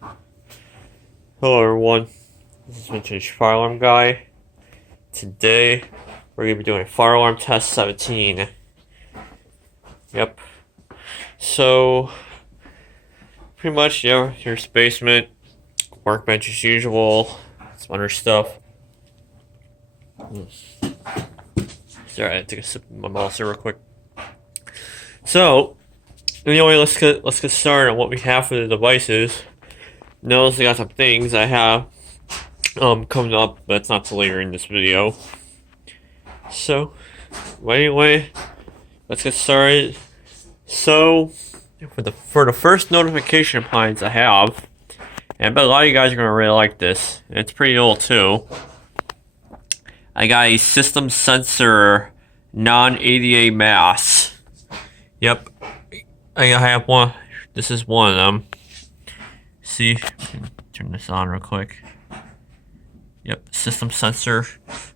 Hello everyone, this is Vintage Fire Alarm Guy. Today we're going to be doing Fire Alarm Test 17. Yep. So, pretty much, here's basement, workbench as usual, some other stuff. Sorry, I had to take a sip of my mouse real quick. So, anyway, let's get started on what we have for the devices. Notice I got some things I have coming up, but it's not till later in this video. So, anyway, let's get started. So, for the first notification appliance I have, and I bet a lot of you guys are gonna really like this. And it's pretty old too. I got a system sensor non-ADA mass. Yep, I have one. This is one of them. See, turn this on real quick. Yep, system sensor.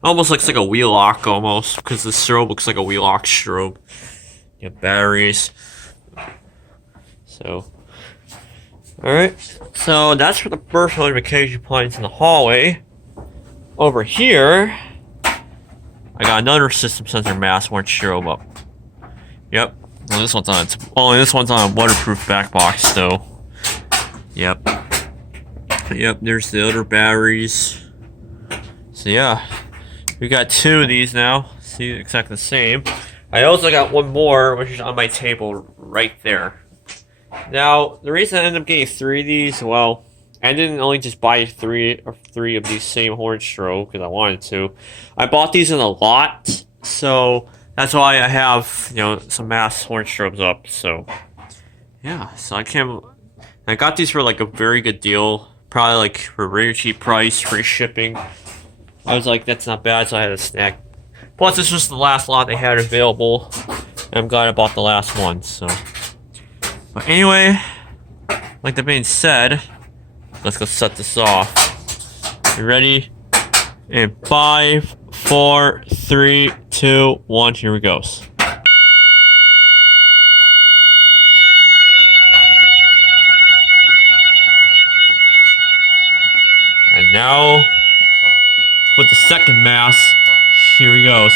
Almost looks like a wheel-lock almost, because the strobe looks like a wheel-lock strobe. You have batteries. So, alright. So that's for the first notification points in the hallway. Over here, I got another system sensor mass one strobe up. Yep. Well, this one's on a waterproof back box though. Yep. Yep, there's the other batteries. So yeah, we got two of these now. See, exactly the same. I also got one more, which is on my table right there. Now, the reason I ended up getting three of these, well, I didn't only just buy three of these same horn strobe because I wanted to. I bought these in a lot, so that's why I have, some mass horn strobes up. So yeah, so I got these for like a very good deal. Probably like for a very cheap price, free shipping. I was like, that's not bad, so I had a snack. Plus, this was the last lot they had available. And I'm glad I bought the last one, so. But anyway, like that being said, let's go set this off. You ready? In 5, 4, 3, 2, 1, here we go. And now, with the second mass, here he goes.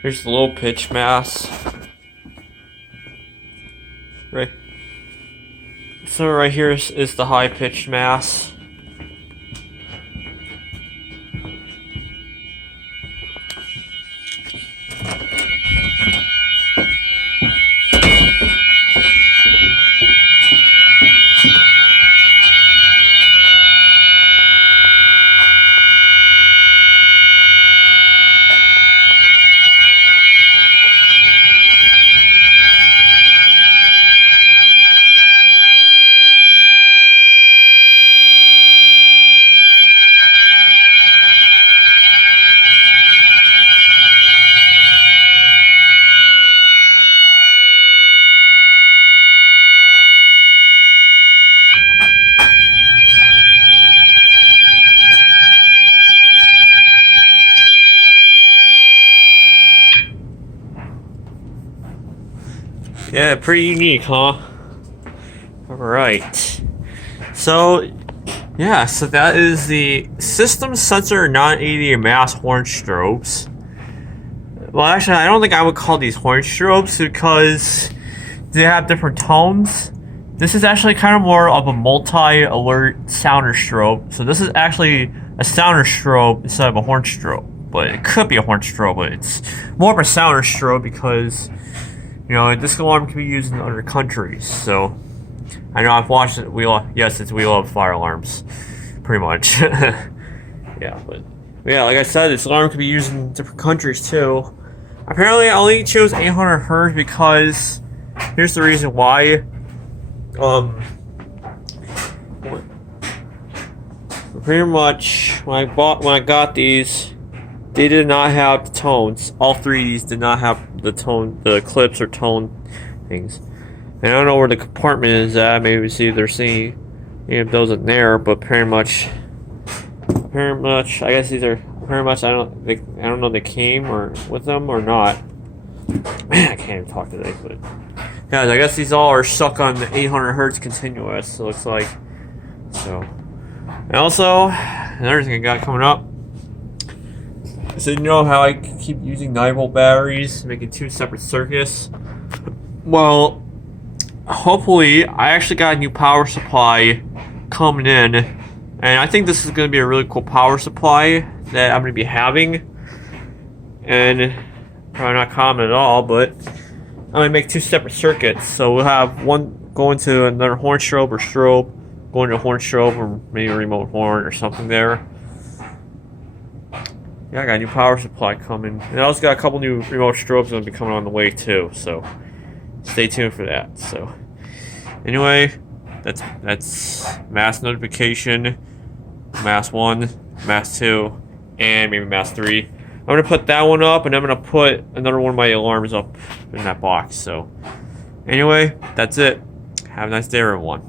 Here's the low pitch mass. Right. So right here is the high pitched mass. Yeah, pretty unique, huh? Alright. So, yeah, so that is the System Sensor Non-AD Mass Horn Strobes. Well, actually, I don't think I would call these horn strobes because they have different tones. This is actually kind of more of a multi-alert sounder strobe. So this is actually a sounder strobe instead of a horn strobe. But it could be a horn strobe, but it's more of a sounder strobe because, you know, this alarm can be used in other countries. So I know I've watched it. Yes, it's We Love Fire Alarms, pretty much. Yeah, but yeah, like I said, this alarm can be used in different countries too. Apparently, I only chose 800 Hz because here's the reason why. Pretty much when I got these, they did not have the tones. All three of these did not have the clips or tone things. And I don't know where the compartment is at. Maybe we see they're seeing any of those in there, but pretty much, I guess these are pretty much. I don't know if they came or with them or not. Man, I can't even talk today, but guys, I guess these all are stuck on the 800 Hz continuous. It looks like. So, and also another thing I got coming up. So you know how I keep using 9-volt batteries, making 2 separate circuits. Well, hopefully, I actually got a new power supply coming in, and I think this is going to be a really cool power supply that I'm going to be having. And probably not common at all, but I'm going to make 2 separate circuits. So we'll have one going to another horn strobe or strobe, going to a horn strobe or maybe a remote horn or something there. Yeah, I got a new power supply coming. And I also got a couple new remote strobes going to be coming on the way too, so stay tuned for that. So anyway, that's mass notification, mass 1, mass 2, and maybe mass 3. I'm going to put that one up, and I'm going to put another one of my alarms up in that box. So anyway, that's it. Have a nice day, everyone.